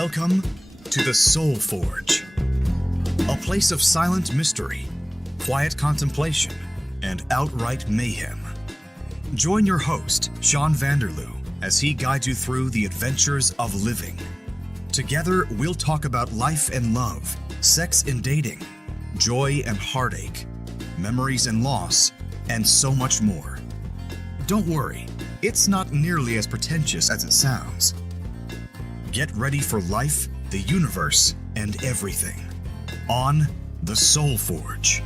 Welcome to the Soul Forge, a place of silent mystery, quiet contemplation, and outright mayhem. Join your host, Sean Vanderloo, as he guides you through the adventures of living. Together, we'll talk about life and love, sex and dating, joy and heartache, memories and loss, and so much more. Don't worry, it's not nearly as pretentious as it sounds. Get ready for life, the universe, and everything on the Soul Forge.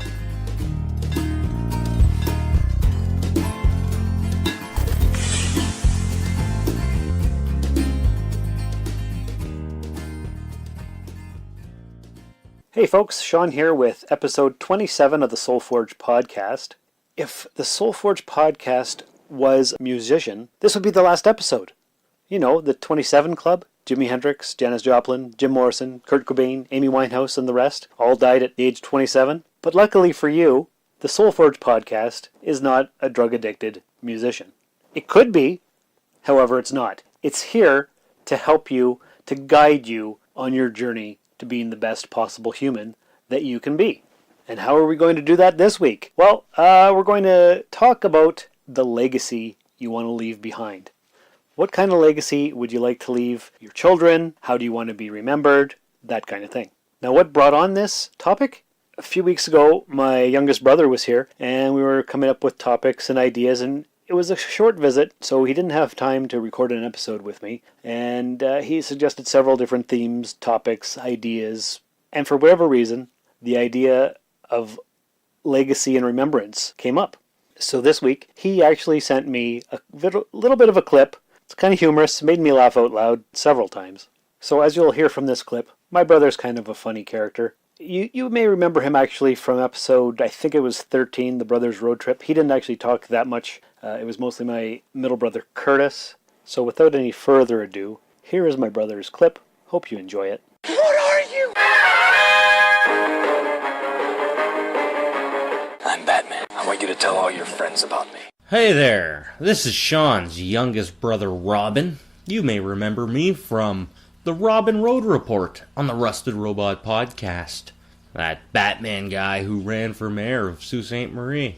Hey folks, Sean here with episode 27 of the Soul Forge podcast. If the Soul Forge podcast was a musician, this would be the last episode. You know, the 27 Club, Jimi Hendrix, Janis Joplin, Jim Morrison, Kurt Cobain, Amy Winehouse, and the rest all died at age 27. But luckily for you, the Soul Forge podcast is not a drug-addicted musician. It could be, however it's not. It's here to help you, to guide you on your journey to being the best possible human that you can be. And how are we going to do that this week? Well, we're going to talk about the legacy you want to leave behind. What kind of legacy would you like to leave your children? How do you want to be remembered? That kind of thing. Now, what brought on this topic? A few weeks ago, my youngest brother was here, and we were coming up with topics and ideas, and it was a short visit, so he didn't have time to record an episode with me, and he suggested several different themes, topics, ideas, and for whatever reason, the idea of legacy and remembrance came up. So this week, he actually sent me a little bit of a clip. It's kind of humorous, made me laugh out loud several times. So as you'll hear from this clip, my brother's kind of a funny character. You may remember him actually from episode, I think it was 13, The Brothers Road Trip. He didn't actually talk that much. It was mostly my middle brother, Curtis. So without any further ado, here is my brother's clip. Hope you enjoy it. What are you? I'm Batman. I want you to tell all your friends about me. Hey there, this is Sean's youngest brother Robin. You may remember me from the Robin Road Report on the Rusted Robot podcast. That Batman guy who ran for mayor of Sault Ste. Marie.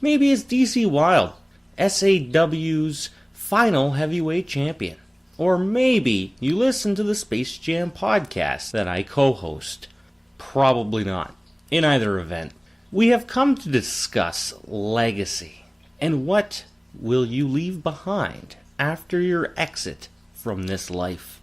Maybe it's DC Wild, SAW's final heavyweight champion. Or maybe you listen to the Space Jam podcast that I co-host. Probably not. In either event, we have come to discuss legacy. And what will you leave behind after your exit from this life?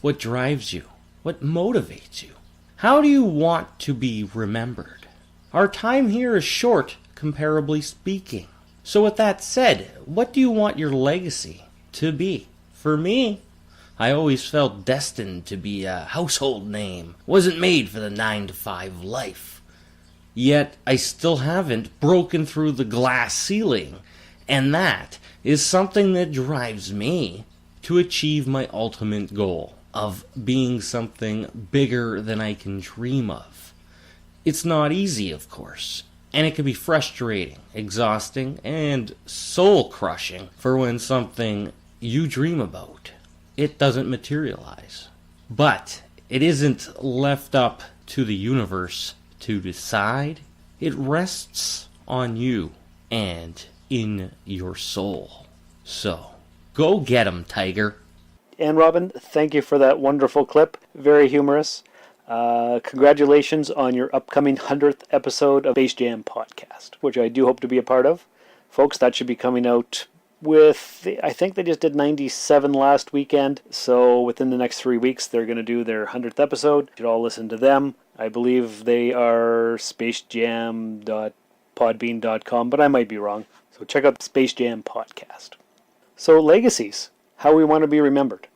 What drives you? What motivates you? How do you want to be remembered? Our time here is short, comparably speaking. So with that said, what do you want your legacy to be? For me, I always felt destined to be a household name. Wasn't made for the 9-to-5 life. Yet, I still haven't broken through the glass ceiling, and that is something that drives me to achieve my ultimate goal of being something bigger than I can dream of. It's not easy, of course, and it can be frustrating, exhausting, and soul-crushing for when something you dream about, it doesn't materialize. But it isn't left up to the universe to decide. It rests on you and in your soul. So, go get 'em, Tiger. And Robin, thank you for that wonderful clip. Very humorous. Congratulations on your upcoming 100th episode of Space Jam podcast, which I do hope to be a part of. Folks, that should be coming out I think they just did 97 last weekend, so within the next 3 weeks they're going to do their 100th episode. You should all listen to them. I believe they are spacejam.podbean.com, but I might be wrong. So check out Space Jam podcast. So legacies, how we want to be remembered.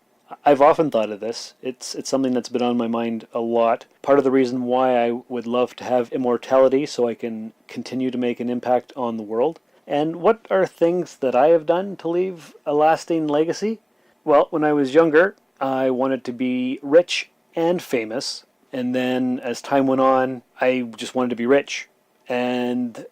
I've often thought of this. It's something that's been on my mind a lot. Part of the reason why I would love to have immortality so I can continue to make an impact on the world. And what are things that I have done to leave a lasting legacy? Well, when I was younger, I wanted to be rich and famous. And then as time went on, I just wanted to be rich. And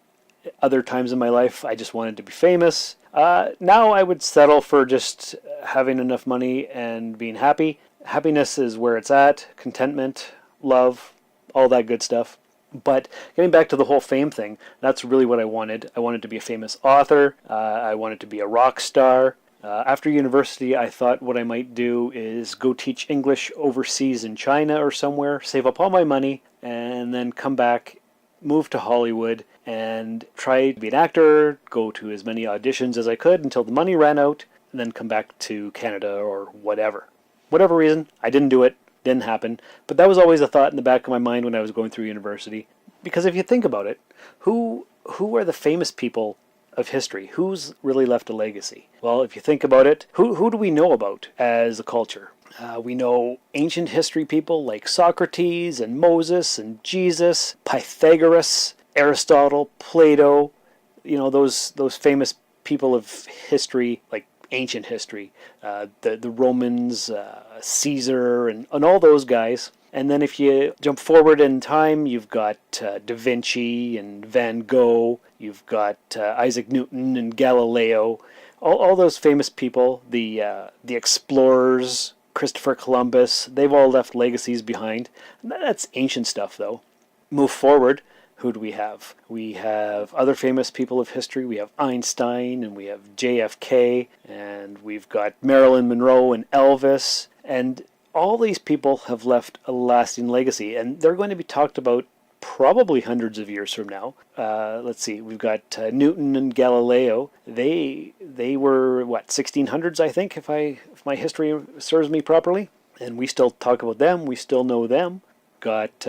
other times in my life, I just wanted to be famous. Now I would settle for just having enough money and being happy. Happiness is where it's at, contentment, love, all that good stuff. But getting back to the whole fame thing, that's really what I wanted. I wanted to be a famous author. I wanted to be a rock star. After university, I thought what I might do is go teach English overseas in China or somewhere, save up all my money, and then come back, move to Hollywood, and try to be an actor, go to as many auditions as I could until the money ran out, and then come back to Canada or whatever. Whatever reason, I didn't do it, didn't happen, but that was always a thought in the back of my mind when I was going through university. Because if you think about it, who are the famous people of history? Who's really left a legacy? Well, if you think about it, who do we know about as a culture? We know ancient history people like Socrates and Moses and Jesus, Pythagoras, Aristotle, Plato, those famous people of history, like ancient history, the Romans, Caesar, and all those guys. And then if you jump forward in time, you've got Da Vinci and Van Gogh, you've got Isaac Newton and Galileo, all those famous people, the explorers, Christopher Columbus, they've all left legacies behind. That's ancient stuff, though. Move forward, who do we have? We have other famous people of history. We have Einstein, and we have JFK, and we've got Marilyn Monroe and Elvis, and all these people have left a lasting legacy, and they're going to be talked about probably hundreds of years from now. Let's see, we've got Newton and Galileo. They were, 1600s, I think, if my history serves me properly. And we still talk about them. We still know them. Got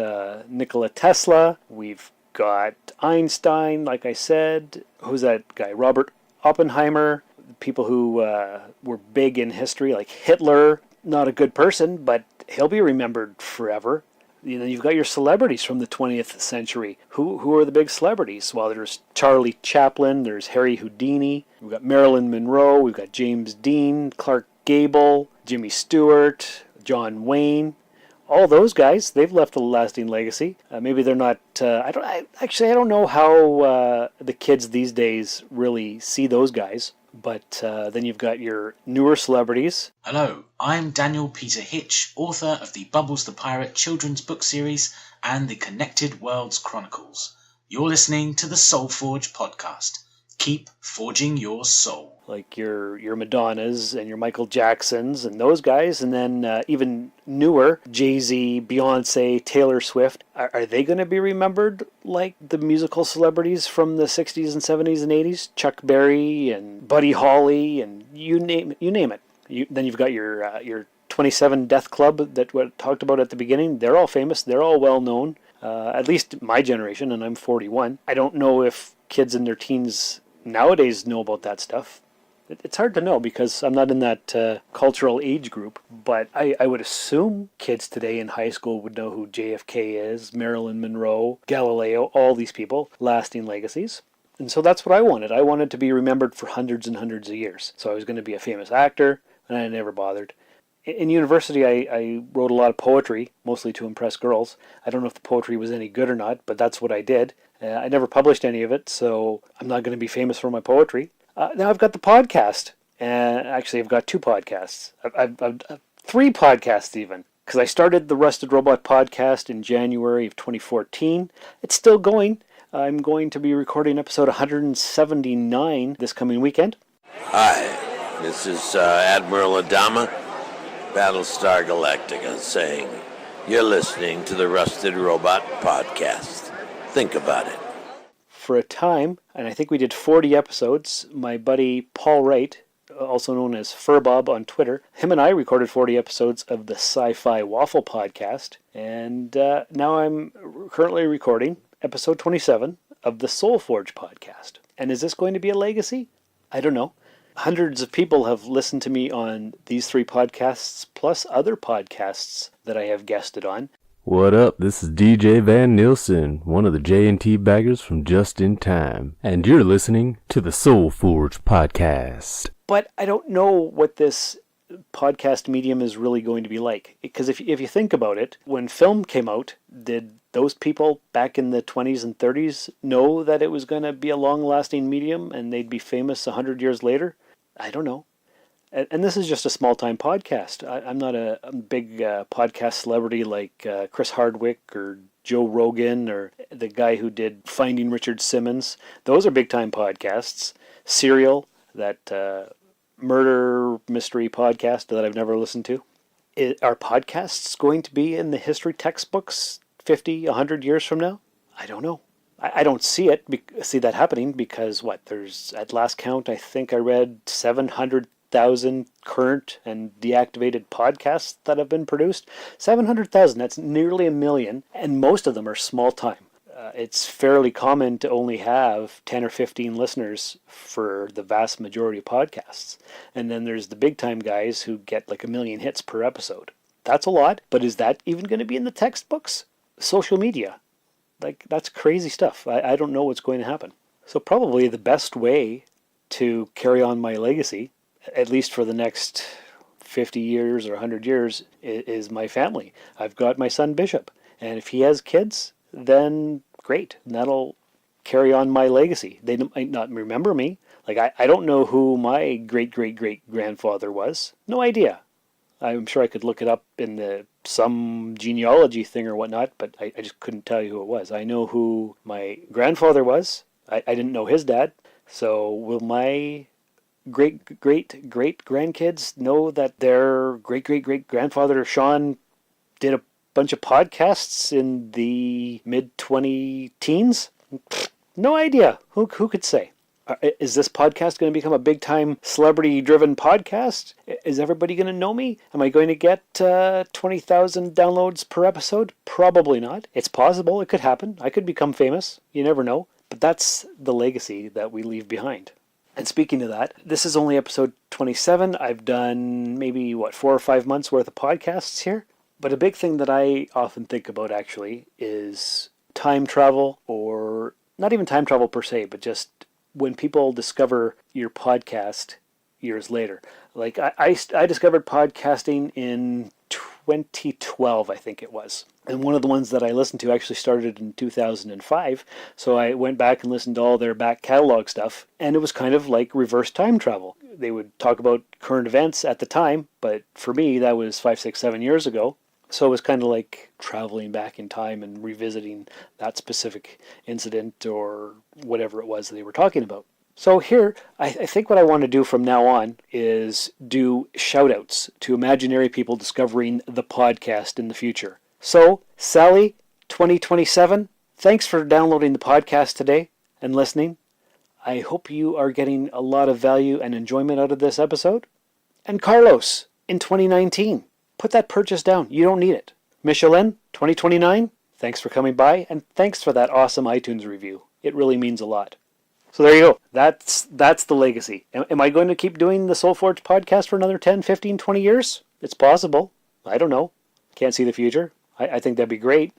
Nikola Tesla. We've got Einstein, like I said. Who's that guy? Robert Oppenheimer. People who were big in history, like Hitler. Not a good person, but he'll be remembered forever. You've got your celebrities from the 20th century. Who are the big celebrities? Well, there's Charlie Chaplin, there's Harry Houdini, we've got Marilyn Monroe, we've got James Dean, Clark Gable, Jimmy Stewart, John Wayne. All those guys, they've left a lasting legacy. Maybe they're not. I don't know how the kids these days really see those guys. But then you've got your newer celebrities. Hello, I'm Daniel Peter Hitch, author of the Bubbles the Pirate children's book series and the Connected Worlds Chronicles. You're listening to the Soul Forge podcast. Keep forging your soul. Like your Madonnas and your Michael Jacksons and those guys, and then even newer, Jay-Z, Beyonce, Taylor Swift. Are they going to be remembered like the musical celebrities from the 60s and 70s and 80s? Chuck Berry and Buddy Holly and you name it. Then you've got your 27 Death Club that we talked about at the beginning. They're all famous. They're all well known. At least my generation, and I'm 41. I don't know if kids in their teens nowadays know about that stuff. It's hard to know because I'm not in that cultural age group, but I would assume kids today in high school would know who JFK is, Marilyn Monroe, Galileo, all these people, lasting legacies. And so that's what I wanted. I wanted to be remembered for hundreds and hundreds of years. So I was going to be a famous actor, and I never bothered. In university, I wrote a lot of poetry, mostly to impress girls. I don't know if the poetry was any good or not, but that's what I did. I never published any of it, so I'm not going to be famous for my poetry. Now I've got the podcast, and actually I've got two podcasts. I've 3 podcasts even, because I started the Rusted Robot podcast in January of 2014. It's still going. I'm going to be recording episode 179 this coming weekend. Hi, this is Admiral Adama, Battlestar Galactica, saying you're listening to the Rusted Robot podcast. Think about it. For a time, and I think we did 40 episodes, my buddy Paul Wright, also known as Furbob on Twitter, him and I recorded 40 episodes of the Sci-Fi Waffle podcast, and now I'm currently recording episode 27 of the Soul Forge podcast. And is this going to be a legacy? I don't know. Hundreds of people have listened to me on these 3 podcasts, plus other podcasts that I have guested on. What up? This is DJ Van Nielsen, one of the J&T baggers from Just in Time, and you're listening to the Soul Forge podcast. But I don't know what this podcast medium is really going to be like. Because if you think about it, when film came out, did those people back in the 20s and 30s know that it was going to be a long-lasting medium and they'd be famous 100 years later? I don't know. And this is just a small-time podcast. I'm not a big podcast celebrity like Chris Hardwick or Joe Rogan or the guy who did Finding Richard Simmons. Those are big-time podcasts. Serial, that murder mystery podcast that I've never listened to. Are podcasts going to be in the history textbooks 50, 100 years from now? I don't know. I don't see that happening because there's, at last count, I think I read 700,000 current and deactivated podcasts that have been produced. 700,000, that's nearly 1 million, and most of them are small time. It's fairly common to only have 10 or 15 listeners for the vast majority of podcasts. And then there's the big time guys who get like 1 million hits per episode. That's a lot, but is that even going to be in the textbooks? Social media. That's crazy stuff. I don't know what's going to happen. So probably the best way to carry on my legacy, at least for the next 50 years or 100 years, is my family. I've got my son Bishop. And if he has kids, then great. And that'll carry on my legacy. They might not remember me. I don't know who my great-great-great-grandfather was. No idea. I'm sure I could look it up in some genealogy thing or whatnot, but I just couldn't tell you who it was. I know who my grandfather was. I didn't know his dad. So will my great-great-great-grandkids know that their great-great-great-grandfather Sean did a bunch of podcasts in the mid-20 teens? No idea. Who could say? Is this podcast going to become a big-time celebrity-driven podcast? Is everybody going to know me? Am I going to get 20,000 downloads per episode? Probably not. It's possible. It could happen. I could become famous. You never know. But that's the legacy that we leave behind. And speaking of that, this is only episode 27. I've done maybe, 4 or 5 months worth of podcasts here. But a big thing that I often think about, actually, is time travel, or not even time travel per se, but just when people discover your podcast years later. I discovered podcasting in 2012, I think it was. And one of the ones that I listened to actually started in 2005. So I went back and listened to all their back catalog stuff. And it was kind of like reverse time travel. They would talk about current events at the time, but for me, that was 5, 6, 7 years ago. So it was kind of like traveling back in time and revisiting that specific incident or whatever it was they were talking about. So here, I think what I want to do from now on is do shout-outs to imaginary people discovering the podcast in the future. So, Sally, 2027, thanks for downloading the podcast today and listening. I hope you are getting a lot of value and enjoyment out of this episode. And Carlos, in 2019, put that purchase down. You don't need it. Michelin, 2029, thanks for coming by, and thanks for that awesome iTunes review. It really means a lot. So there you go. That's the legacy. Am I going to keep doing the SoulForge podcast for another 10, 15, 20 years? It's possible. I don't know. Can't see the future. I think that'd be great.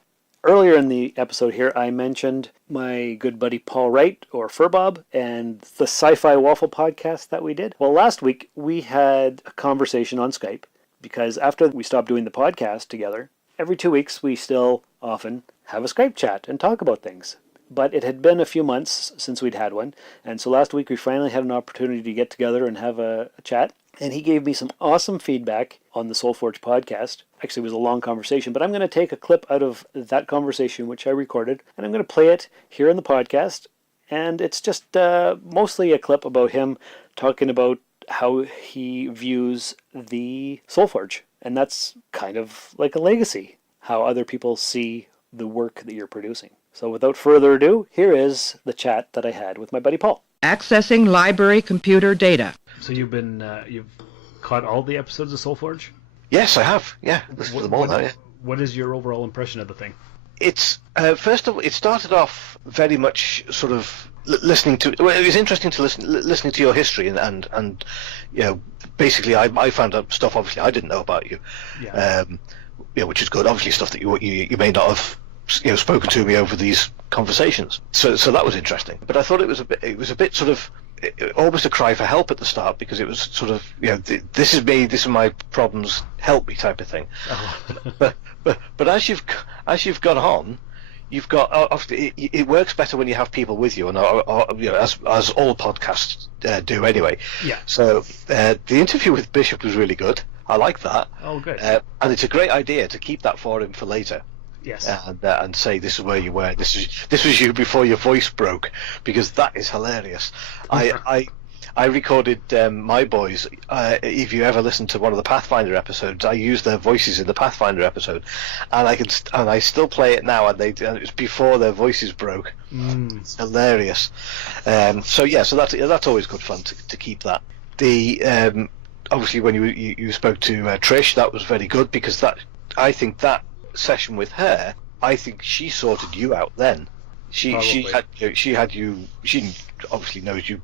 Earlier in the episode here, I mentioned my good buddy Paul Wright, or Furbob, and the Sci-Fi Waffle podcast that we did. Well, last week we had a conversation on Skype, because after we stopped doing the podcast together, every 2 weeks we still often have a Skype chat and talk about things. But it had been a few months since we'd had one, and so last week we finally had an opportunity to get together and have a chat. And he gave me some awesome feedback on the SoulForge podcast. Actually, it was a long conversation, but I'm going to take a clip out of that conversation, which I recorded, and I'm going to play it here in the podcast. And it's just mostly a clip about him talking about how he views the SoulForge. And that's kind of like a legacy, how other people see the work that you're producing. So without further ado, here is the chat that I had with my buddy Paul. Accessing library computer data. So you've caught all the episodes of SoulForge? Yes, I have. Yeah, listened to them all now. Yeah. What is your overall impression of the thing? It's first of all, it started off very much sort of listening to. Well, it was interesting to listening to your history and you know, basically I found out stuff obviously I didn't know about you. Yeah. Which is good. Obviously, stuff that you may not have spoken to me over these conversations. So that was interesting. But I thought it was a bit sort of almost a cry for help at the start, because it was sort of, this is me, these are my problems, help me type of thing. Oh. but as you've gone on, you've got obviously it works better when you have people with you, and as all podcasts do anyway. Yeah. So the interview with Bishop was really good. I like that. Oh, good. And it's a great idea to keep that for him for later. Yes. And say this is where you were. This was you before your voice broke, because that is hilarious. I recorded my boys. If you ever listen to one of the Pathfinder episodes, I used their voices in the Pathfinder episode, and I still play it now. And it's before their voices broke. It's hilarious. So that's always good fun to keep that. The obviously when you spoke to Trish, that was very good, because I think that session with her, I think she sorted you out then. She obviously knows you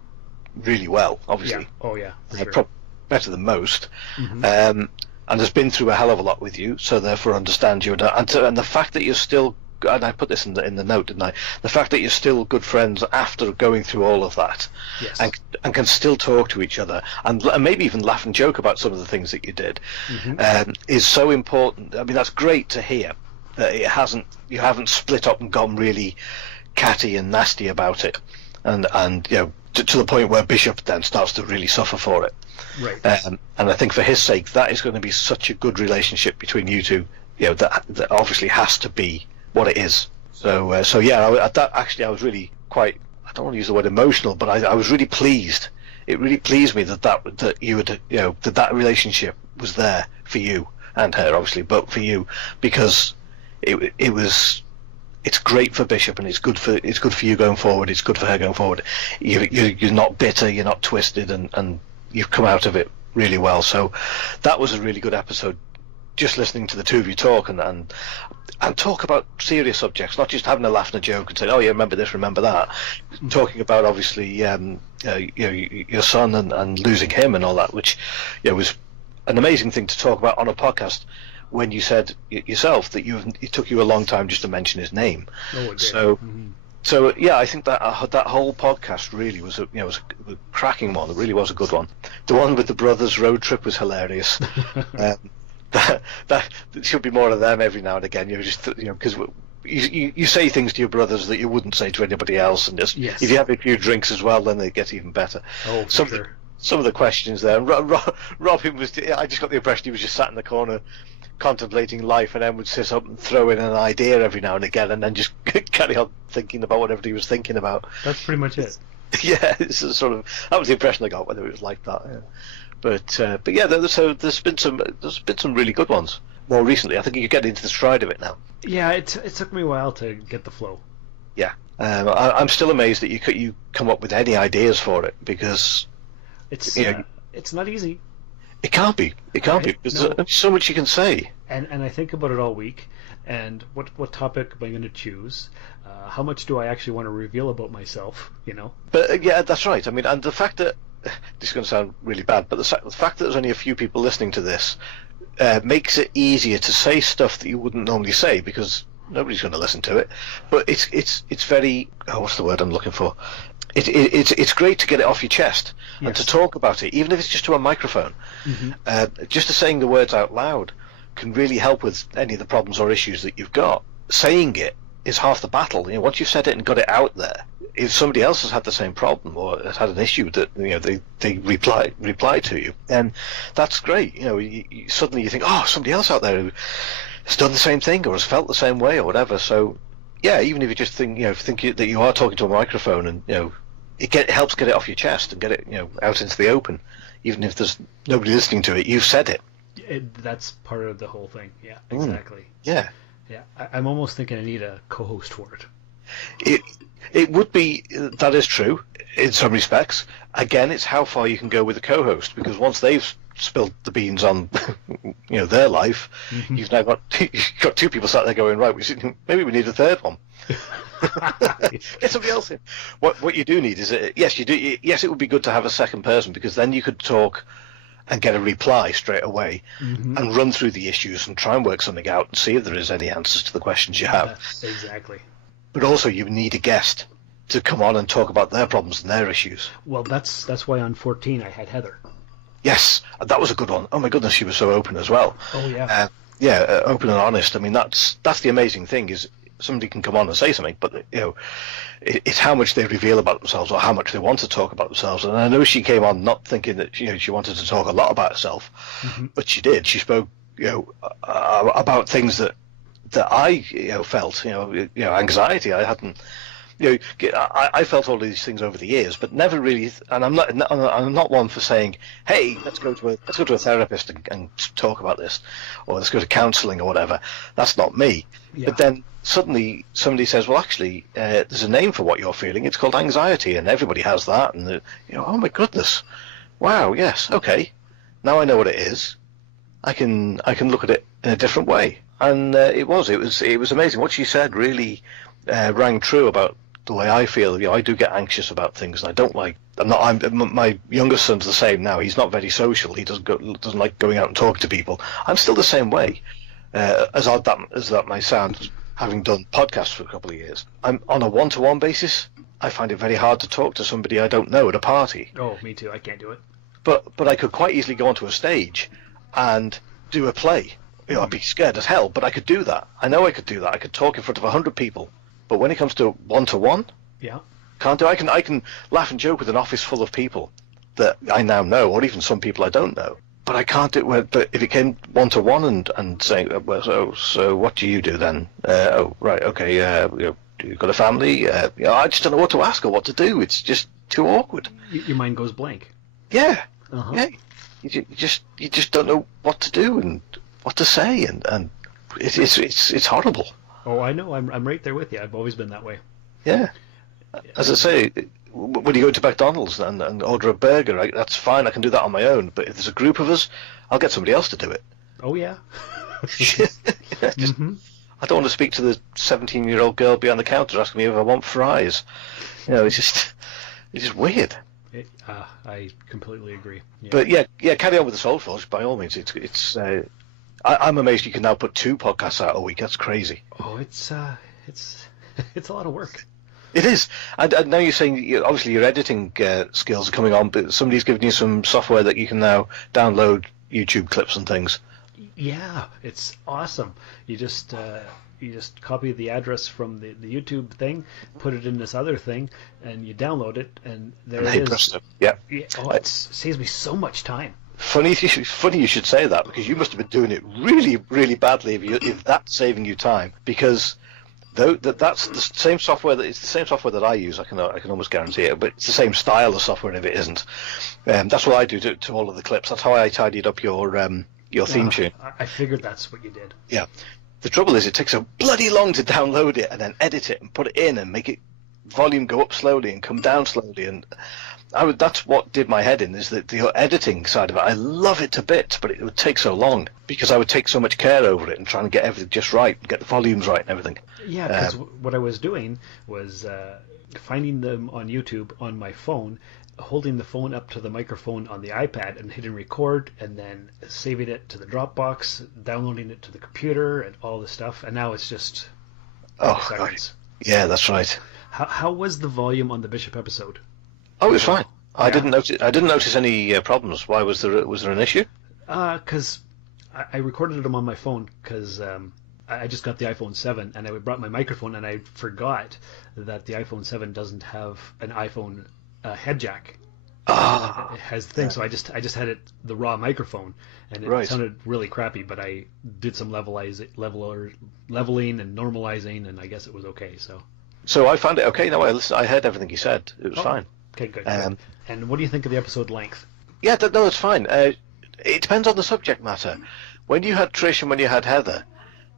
really well, obviously. Yeah. Oh yeah, for sure. Better than most, and has been through a hell of a lot with you, so therefore understands you, and the fact that you're still, and I put this in the note, didn't I? The fact that you're still good friends after going through all of that, yes. and can still talk to each other, and maybe even laugh and joke about some of the things that you did, is so important. I mean, that's great to hear that you haven't split up and gone really catty and nasty about it, and to the point where Bishop then starts to really suffer for it. Right. And I think for his sake, that is going to be such a good relationship between you two. That obviously has to be what it is. So I was really quite, I don't want to use the word emotional, but I was really pleased. It really pleased me that you would, that relationship was there for you and her, obviously, but for you, because it's great for Bishop, and it's good for you going forward. It's good for her going forward. You're not bitter. You're not twisted, and you've come out of it really well. So that was a really good episode. Just listening to the two of you talk and talk about serious subjects, not just having a laugh and a joke and saying, "Oh yeah, remember this, remember that." Talking about obviously your son and losing him and all that, which was an amazing thing to talk about on a podcast. When you said yourself that it took you a long time just to mention his name. Oh, it did. So yeah, I think that whole podcast really was a cracking one. It really was a good one. The one with the brothers road trip was hilarious. That should be more of them every now and again. Because you say things to your brothers that you wouldn't say to anybody else, and just if you have a few drinks as well, then they get even better. Oh, for sure. Some of the questions there, and Robin was. I just got the impression he was just sat in the corner, contemplating life, and then would sit up and throw in an idea every now and again, and then just carry on thinking about whatever he was thinking about. That's pretty much it. Yeah, it's sort of, that was the impression I got, whether it was like that. Yeah. But yeah, there's been some really good ones more recently. I think you're getting into the stride of it now. Yeah, it took me a while to get the flow. Yeah, I'm still amazed that you come up with any ideas for it, because it's not easy. It can't be. There's so much you can say. And I think about it all week. And what topic am I going to choose? How much do I actually want to reveal about myself? But yeah, that's right. I mean, and the fact that this is going to sound really bad, but the fact that there's only a few people listening to this makes it easier to say stuff that you wouldn't normally say, because nobody's going to listen to it. But it's very, what's the word I'm looking for? It's great to get it off your chest and to talk about it, even if it's just to a microphone. Just to saying the words out loud can really help with any of the problems or issues that you've got. Saying it is half the battle. Once you've said it and got it out there, if somebody else has had the same problem or has had an issue that they reply to you, then that's great. Suddenly you think, oh, somebody else out there who has done the same thing or has felt the same way or whatever. So yeah, even if you just think that you are talking to a microphone, and it helps get it off your chest and get it out into the open, even if there's nobody listening to it. You've said it. That's part of the whole thing. Yeah, exactly. Yeah. I'm almost thinking I need a co-host for it. It would be, that is true in some respects. Again, it's how far you can go with a co-host, because once they've spilled the beans on their life, you've now got two people sat there going, right, maybe we need a third one. Get somebody else in. What you do need is yes, it would be good to have a second person, because then you could talk and get a reply straight away and run through the issues and try and work something out and see if there is any answers to the questions you have. Exactly. But also you need a guest to come on and talk about their problems and their issues. Well, that's why on 14 I had Heather. Yes, that was a good one. Oh my goodness, she was so open as well. Oh yeah. Open and honest. I mean, that's the amazing thing, is somebody can come on and say something, but it's how much they reveal about themselves or how much they want to talk about themselves. And I know she came on not thinking that she wanted to talk a lot about herself, but she did. She spoke about things that I felt, anxiety. I hadn't. I felt all these things over the years, but never really. And I'm not one for saying, "Hey, let's go to a therapist and talk about this," or "Let's go to counselling" or whatever. That's not me. Yeah. But then suddenly somebody says, "Well, actually, there's a name for what you're feeling. It's called anxiety, and everybody has that." And oh my goodness, wow, yes, okay, now I know what it is. I can look at it in a different way. And it was amazing. What she said really rang true about the way I feel. I do get anxious about things, and I don't like. My youngest son's the same now. He's not very social. He doesn't like going out and talking to people. I'm still the same way. As odd as that may sound, having done podcasts for a couple of years, I'm on a one-to-one basis. I find it very hard to talk to somebody I don't know at a party. Oh, me too. I can't do it. But I could quite easily go onto a stage and do a play. I'd be scared as hell, but I could do that. I know I could do that. I could talk in front of 100 people. But when it comes to one-to-one, can't do. I can laugh and joke with an office full of people that I now know, or even some people I don't know. But I can't do it. But if it came one-to-one and saying, well, so what do you do then? Oh, right, okay. You've got a family. I just don't know what to ask or what to do. It's just too awkward. Your mind goes blank. Yeah. Yeah. You just don't know what to do and what to say, and it's horrible. Oh, I know. I'm right there with you. I've always been that way. Yeah. As I say, when you go to McDonald's and order a burger, that's fine. I can do that on my own. But if there's a group of us, I'll get somebody else to do it. Oh yeah. I don't want to speak to the 17-year-old girl behind the counter asking me if I want fries. It's just weird. I completely agree. Yeah. But yeah, carry on with the Soul Forge by all means. It's. I'm amazed you can now put 2 podcasts out a week. That's crazy. Oh, it's a lot of work. It is. And now you're saying, obviously, your editing skills are coming on, but somebody's given you some software that you can now download YouTube clips and things. Yeah, it's awesome. You just copy the address from the YouTube thing, put it in this other thing, and you download it, and there it is. Presto. Yeah. Oh, it saves me so much time. Funny you should say that, because you must have been doing it really, really badly if that's saving you time. Because that's the same software that I use. I can almost guarantee it, but it's the same style of software if it isn't. That's what I do to all of the clips. That's how I tidied up your theme tune. I figured that's what you did. Yeah. The trouble is, it takes so bloody long to download it and then edit it and put it in and make it volume go up slowly and come down slowly. And that's what did my head in, is that the editing side of it. I love it to bits, but it would take so long because I would take so much care over it and trying to get everything just right, get the volumes right and everything. Yeah, because what I was doing was finding them on YouTube on my phone, holding the phone up to the microphone on the iPad and hitting record, and then saving it to the Dropbox, downloading it to the computer, and all this stuff. And now it's just seconds. Yeah, that's right. How was the volume on the Bishop episode? Oh, it was fine. Yeah. I didn't notice any problems. Why was there an issue? Because I recorded them on my phone because I just got the iPhone 7 and I brought my microphone and I forgot that the iPhone 7 doesn't have an iPhone head jack. It has the thing, so I just had the raw microphone, and it sounded really crappy. But I did some leveling and normalizing, and I guess it was okay. So I found it okay. No, I heard everything you said. It was fine. Okay, good. And what do you think of the episode length? Yeah, no, it's fine. It depends on the subject matter. When you had Trish and when you had Heather,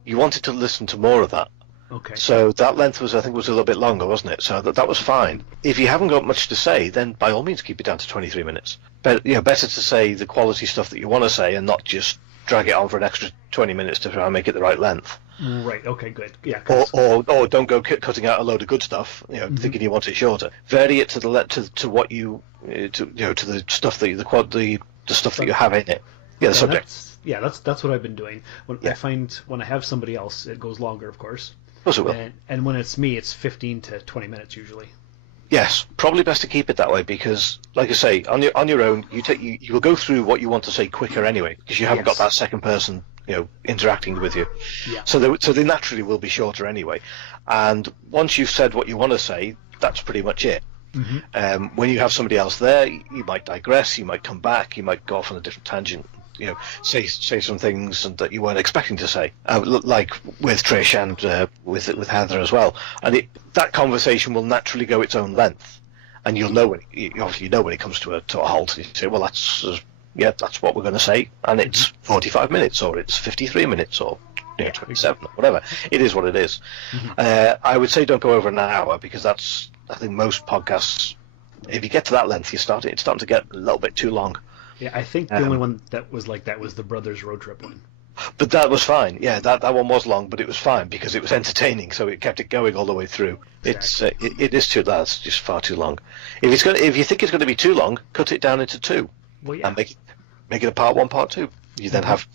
you wanted to listen to more of that. Okay. So that length was a little bit longer, wasn't it? So that was fine. If you haven't got much to say, then by all means keep it down to 23 minutes. But better to say the quality stuff that you want to say and not just drag it on for an extra 20 minutes to try and make it the right length. Right. Okay. Good. Yeah. Or don't go cutting out a load of good stuff. Thinking you want it shorter. Vary it to what you to the stuff the stuff that you have in it. Yeah, the subject. That's what I've been doing. I find when I have somebody else, it goes longer, of course. Of course it will. And when it's me, it's 15 to 20 minutes usually. Yes, probably best to keep it that way because, like I say, on your own, you will go through what you want to say quicker anyway because you haven't got that second person interacting with you. Yeah. So they naturally will be shorter anyway. And once you've said what you want to say, that's pretty much it. When you have somebody else there, you might digress, you might come back, you might go off on a different tangent, say some things that you weren't expecting to say, like with Trish and with Heather as well. And that conversation will naturally go its own length, and you'll know you obviously know when it comes to a halt. You say, well, that's what we're going to say, and it's 45 minutes, or it's 53 minutes, or 27, or whatever. It is what it is. I would say don't go over an hour, because I think most podcasts, if you get to that length, it's starting to get a little bit too long. Yeah, I think the only one that was like that was the Brothers Road Trip one. But that was fine. Yeah, that one was long, but it was fine because it was entertaining, so it kept it going all the way through. Exactly. That's just far too long. If you think it's going to be too long, cut it down into two, and make it a part one, part two. You then have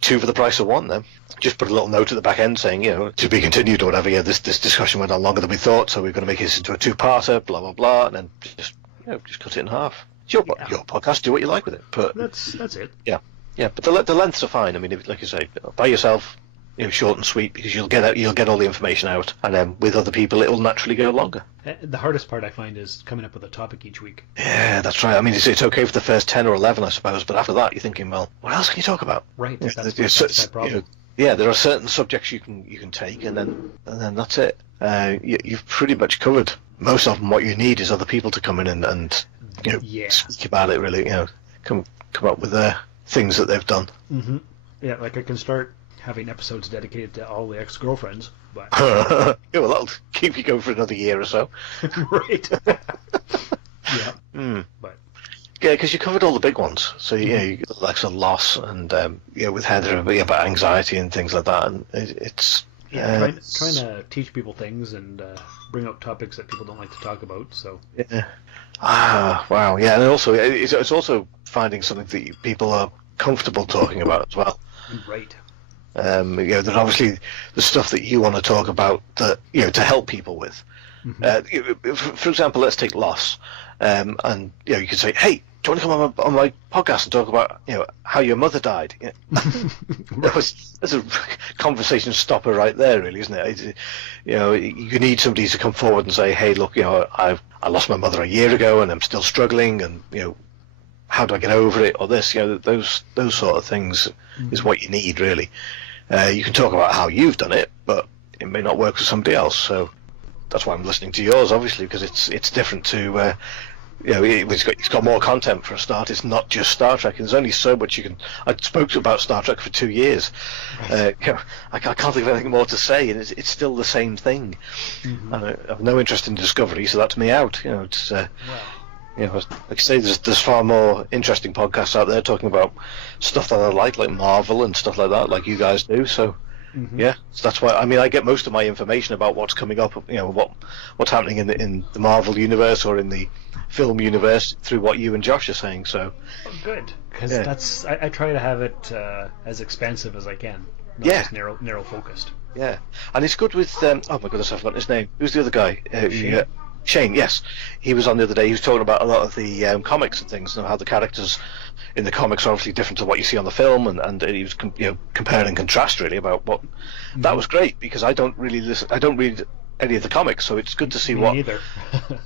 two for the price of one. Then just put a little note at the back end saying, to be continued or whatever. Yeah, this discussion went on longer than we thought, so we're going to make this into a two-parter. Blah blah blah, and then just cut it in half. It's your podcast. Do what you like with it. But that's it. Yeah. But the lengths are fine. I mean, like you say, by yourself, short and sweet, because you'll get all the information out, and then with other people, it will naturally go longer. The hardest part I find is coming up with a topic each week. Yeah, that's right. I mean, it's okay for the first 10 or 11, I suppose, but after that, you're thinking, well, what else can you talk about? Right. That's that problem. There are certain subjects you can take, and then that's it. You've pretty much covered most of them. What you need is other people to come in and speak about it. Really, come up with their things that they've done. Yeah, like I can start having episodes dedicated to all the ex-girlfriends, but well, that'll keep you going for another year or so. Right. But because you covered all the big ones. So you Alexa loss and with Heather about anxiety and things like that, and it's trying to teach people things and bring up topics that people don't like to talk about. So wow, yeah, and also it's also finding something that people are comfortable talking about as well. Right. There's obviously the stuff that you want to talk about that to help people with. For example, let's take loss, and you could say, "Hey, do you want to come on my podcast and talk about how your mother died?" That's a conversation stopper right there, really, isn't it? You need somebody to come forward and say, "Hey, look, I lost my mother a year ago, and I'm still struggling, and how do I get over it?" Or this, those sort of things is what you need, really. You can talk about how you've done it, but it may not work for somebody else. So that's why I'm listening to yours, obviously, because it's different to. It's got more content for a start. It's not just Star Trek. And there's only so much you can. I spoke about Star Trek for 2 years. I can't think of anything more to say, and it's still the same thing. I have no interest in Discovery, so that's me out. It's. Like I say, there's far more interesting podcasts out there talking about stuff that I like Marvel and stuff like that, like you guys do. So, so that's why. I mean, I get most of my information about what's coming up, what's happening in the Marvel universe or in the film universe through what you and Josh are saying. So, good, because that's I try to have it as expansive as I can, not just narrow focused. Yeah, and it's good with. Oh my goodness, I've forgotten his name. Who's the other guy? Shane, yes. He was on the other day. He was talking about a lot of the comics and things, and how the characters in the comics are obviously different to what you see on the film, and he was compare and contrast really about what. That was great, because I don't read any of the comics, so it's good to see what. Me neither.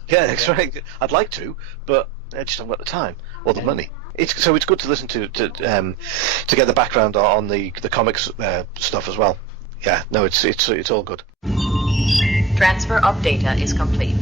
Yeah, that's right. I'd like to, but I just haven't got the time or the money. It's good to listen to get the background on the comics stuff as well. Yeah, no, it's all good. Transfer of data is complete.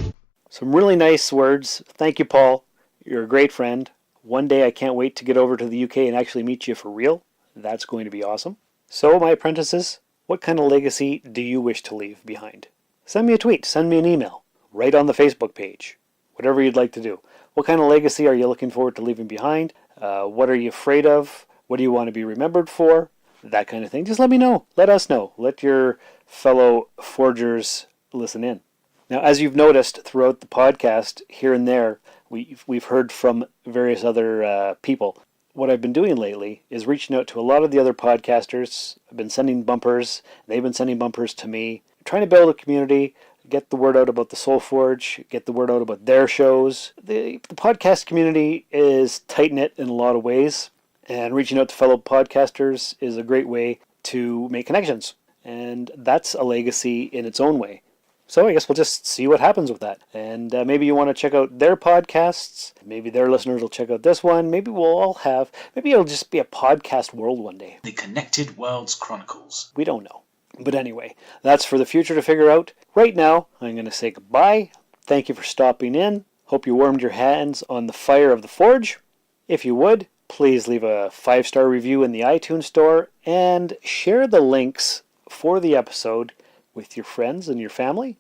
Some really nice words. Thank you, Paul. You're a great friend. One day I can't wait to get over to the UK and actually meet you for real. That's going to be awesome. So, my apprentices, what kind of legacy do you wish to leave behind? Send me a tweet. Send me an email. Write on the Facebook page. Whatever you'd like to do. What kind of legacy are you looking forward to leaving behind? What are you afraid of? What do you want to be remembered for? That kind of thing. Just let me know. Let us know. Let your fellow forgers listen in. Now, as you've noticed throughout the podcast, here and there, we've heard from various other people. What I've been doing lately is reaching out to a lot of the other podcasters. I've been sending bumpers. They've been sending bumpers to me. I'm trying to build a community, get the word out about the Soul Forge, get the word out about their shows. The podcast community is tight-knit in a lot of ways, and reaching out to fellow podcasters is a great way to make connections. And that's a legacy in its own way. So I guess we'll just see what happens with that. And maybe you want to check out their podcasts. Maybe their listeners will check out this one. Maybe maybe it'll just be a podcast world one day. The Connected Worlds Chronicles. We don't know. But anyway, that's for the future to figure out. Right now, I'm going to say goodbye. Thank you for stopping in. Hope you warmed your hands on the fire of the Forge. If you would, please leave a 5-star review in the iTunes store and share the links for the episode with your friends and your family.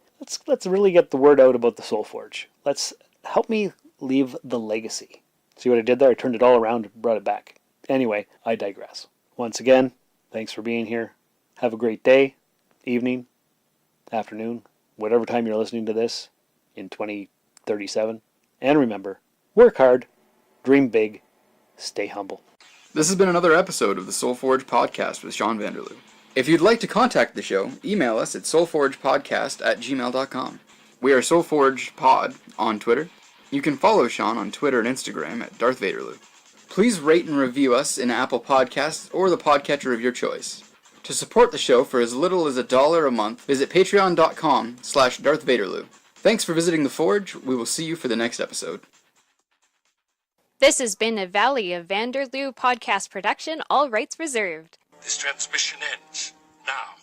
Let's really get the word out about the Soul Forge. Let's help me leave the legacy. See what I did there? I turned it all around and brought it back. Anyway, I digress. Once again, thanks for being here. Have a great day, evening, afternoon, whatever time you're listening to this in 2037. And remember, work hard, dream big, stay humble. This has been another episode of the Soul Forge Podcast with Sean Vanderloo. If you'd like to contact the show, email us at soulforgepodcast@gmail.com. We are SoulForgePod on Twitter. You can follow Sean on Twitter and Instagram at Darth Vaderloo. Please rate and review us in Apple Podcasts or the podcatcher of your choice. To support the show for as little as $1 a month, visit patreon.com/Darth Vaderloo. Thanks for visiting the Forge. We will see you for the next episode. This has been a Valley of Vanderloo podcast production, all rights reserved. This transmission ends now.